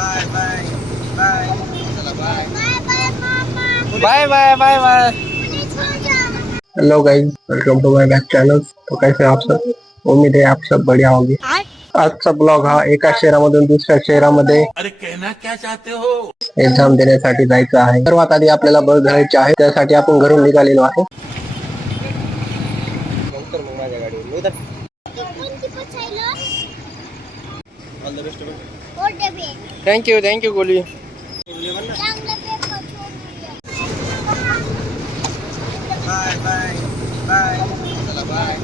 Bye bye bye चला bye bye bye bye bye. Hello guys, welcome to my back channel. तो कैसे आप सब? उम्मीद है आप सब बढ़िया होंगे. आजचा ब्लॉग हा एका शहरामधून दुसऱ्या शहरामध्ये अरे कहना क्या चाहते हो. एक्झाम देण्यासाठी जायचं आहे. सर्वात आधी आपल्याला बस धरायची आहे, त्यासाठी आपण घरून निघालेलो आहे. नंतर मग माझ्या गाडीवर थँक्यू थँक्यू गोली. बाय बाय बाय चला bye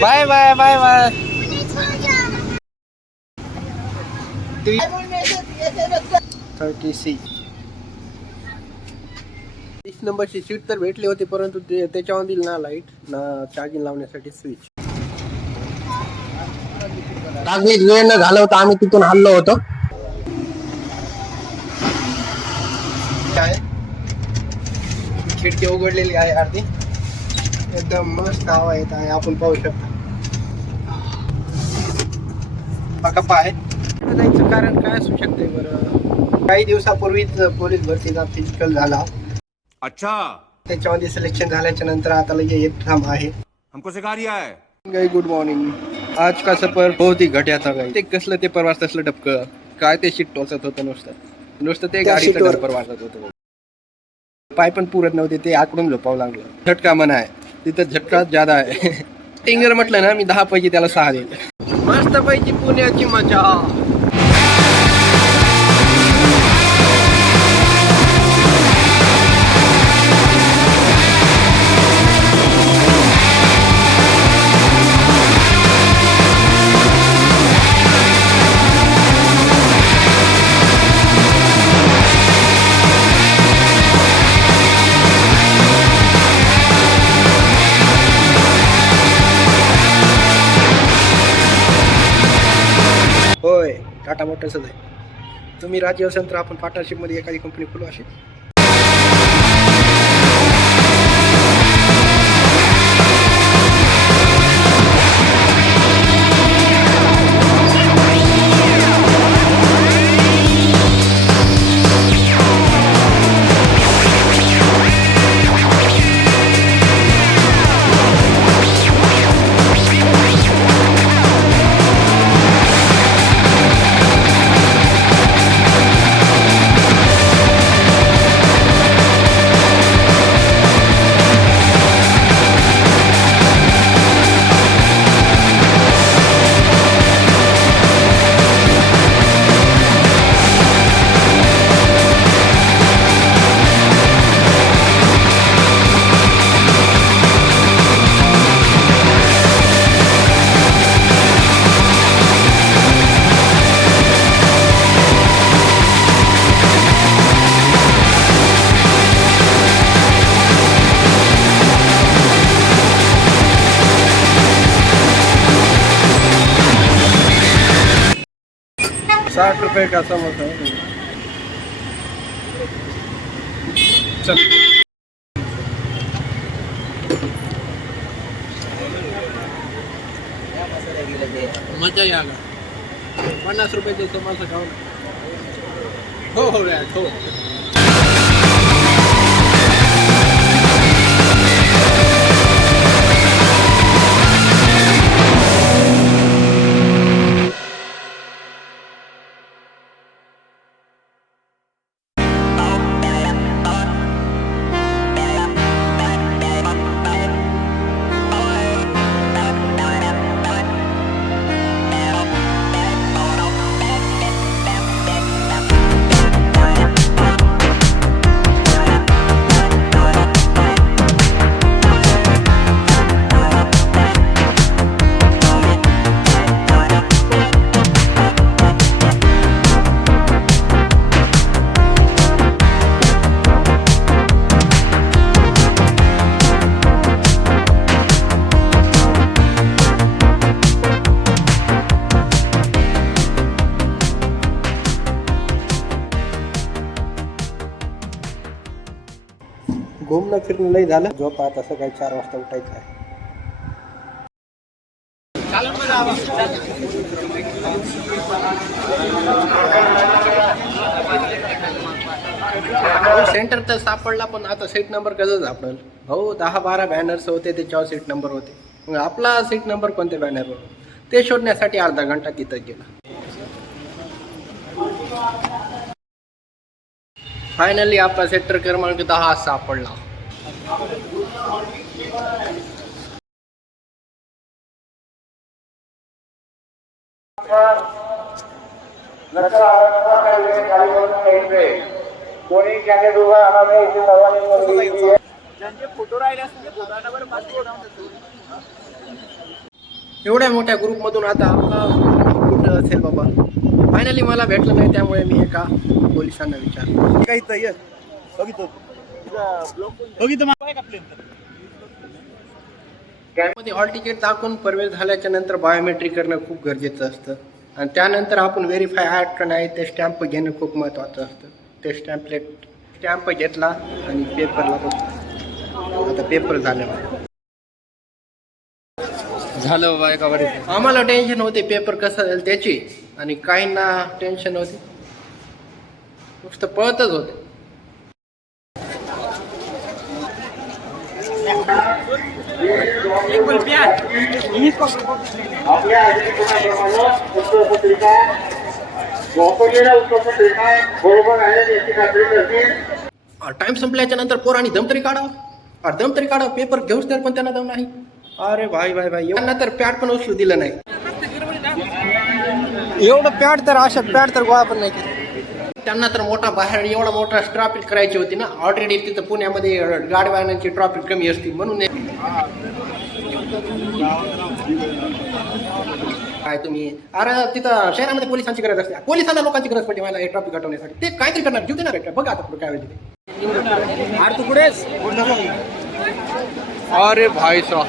bye bye bye bye. 30 नंबरची सीट तर भेटली होती, परंतु त्याच्यामध्ये ना लाईट ना चार्जिंग लावण्यासाठी स्विच. वेळ न घालवता आम्ही तिथून हल्लो होतो. काय खिडकी उघडलेली आहे अर्धी. एकदम मस्त हवा येत आहे, आपण पाहू शकता. कप्पा आहे. जायचं कारण काय असू शकते बरं? काही दिवसापूर्वीच पोलीस भरतीचा फिजिकल झाला. अच्छा त्याच्यामध्ये सिलेक्शन झाल्याच्या नंतर आता लगे एक्झाम आहे. हमको सिखा रिया है. गाई गुड मॉर्निंग. आज का सफर बहुत ही घट्या था गाई. ते कसलं ते परवाच तसलं डबकं काय ते शीट टोचत होतं नुसतं ते गाडीचं डंपर वाजत होतं. पाय पण पुरत नव्हते, ते आकडून झोपावं लागलं. झटका मन आहे तिथं, झटका ज्यादा आहे. टिंगर म्हटलं ना मी 10 पैकी त्याला 6 देईल. मस्त पैकी पुण्याची मजा. होय, टाटा मोटर्सच आहे. तुम्ही राज्य असेल तर आपण पार्टनरशिप मध्ये एखादी कंपनी खोलू अशी. ₹60 का समोसा है. चल मजा यायला. 50 रुपयाचा समोसा खाऊ. हो हो यार हो. घुमणं फिरणं लई झालं. झोप आता सकाळी 4 वाजता उठायचं आहे. सेंटर तर सापडला, पण आता सीट नंबर कसं सापडेल भाऊ? 10-12 बॅनर्स होते, त्याच्यावर सीट नंबर होते. मग आपला सीट नंबर कोणत्या बॅनरवर ते शोधण्यासाठी अर्धा घंटा तिथं गेला. फायनली आपला सेक्टर क्रमांक 10 सापडला. एवढ्या मोठ्या ग्रुपमधून आता आपला कुठं असेल बाबा? फायनली मला भेटलं नाही, त्यामुळे मी एका पोलिसांना विचारलं. त्यामध्ये हॉल तिकीट दाखवून प्रवेश झाल्याच्या नंतर बायोमेट्रिक करणं खूप गरजेचं असतं, आणि त्यानंतर आपण व्हेरीफाय आहात का नाही ते स्टॅम्प घेणं खूप महत्त्वाचं असतं. ते स्टॅम्प घेतला आणि पेपरला बसलो. आता पेपर झालं बाबा एका वारी. आम्हाला टेन्शन होते पेपर कसा जाईल त्याची, आणि काहींना टेन्शन होते, नुसतं पळतच होते. टाइम संपल्याच्या नंतर पोरांनी दम तरी काढावं, पेपर घेऊच तर, पण त्यांना दम नाही. अरे भाई यांना तर पॅड पण उचलू दिलं नाही. एवढं पॅड तर गोळा पण नाही केलं. त्यांना तर बाहेर एवढा मोठा ट्रॅफिक करायची होती ना. ऑलरेडी तिथं पुण्यामध्ये गाडी वाहनांची ट्रॅफिक कमी असते म्हणून. काय तुम्ही, अरे तिथं शहरामध्ये पोलिसांची गरज असते, पोलिसांना लोकांची गरज पडते मला हे ट्रॅफिक हटवण्यासाठी. ते काहीतरी करणार, जीव देणार आहे. बघा आता पुढे काय होते. अरे तू कुठेच. अरे भाई साहब,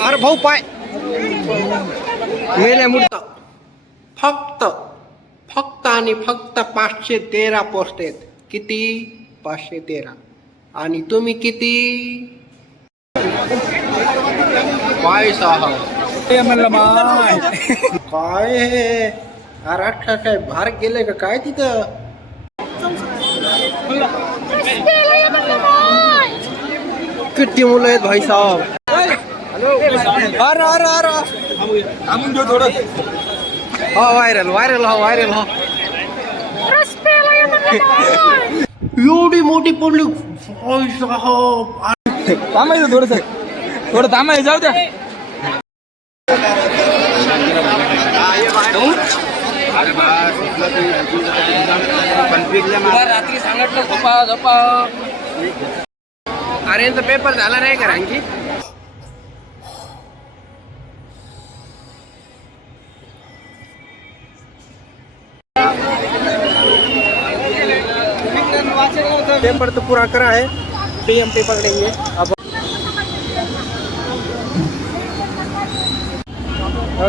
अरे भाऊ पाय मेले मुडत. फक्त आणि फक्त 513 पोस्ट आहेत. किती? 513. आणि तुम्ही किती? काय साहब काय हे? अरे काय भार गेले का काय तिथं? किती मुलं आहेत भाई साहब? अरे व्हायरल हा. एवढी मोठी पब्लिक भाई साहब. थांबायचं थोडं थांबायचं, जाऊ द्या. रात्री सांगितलं झोपा. अरे यांचा पेपर झाला नाही का आणखी? पेपर तो पूरा करा है, पीएमटी पकड़ेंगे अब.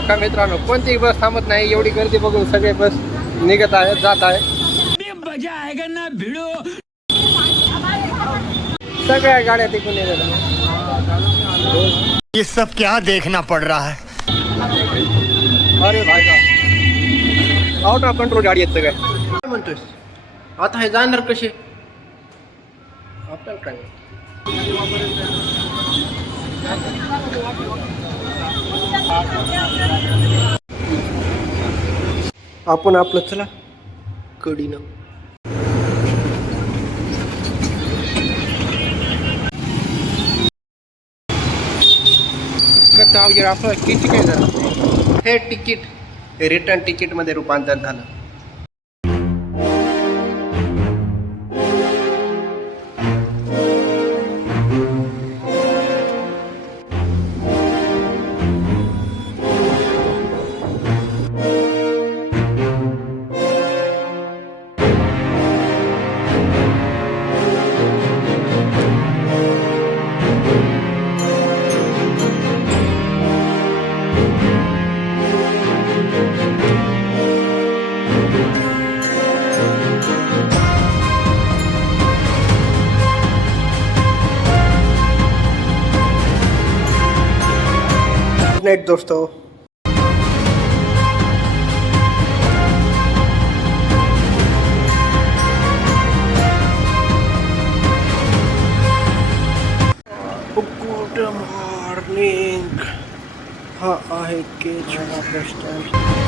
का मित्रांनो, कोणतीही बस थांबत नाही. एवढी गर्दी बघून सगळे बस निघत आहे, जात आहे. मजा आएगा ना भिडो. सगळ्या गाड्या तिकून येतात. ये सब क्या देखना पड़ रहा है? अरे भाई आउट ऑफ कंट्रोल गाडी येत काय म्हणतोय. आता हे जाणार कसे? आपल्याला काय आपण आपलं चला कडीनं. आपलं किती काय झालं? हे तिकीट रिटर्न तिकीट मध्ये रूपांतर झालं. नाइट दोस्तों. Good morning. हा आहे केज बस स्टँड.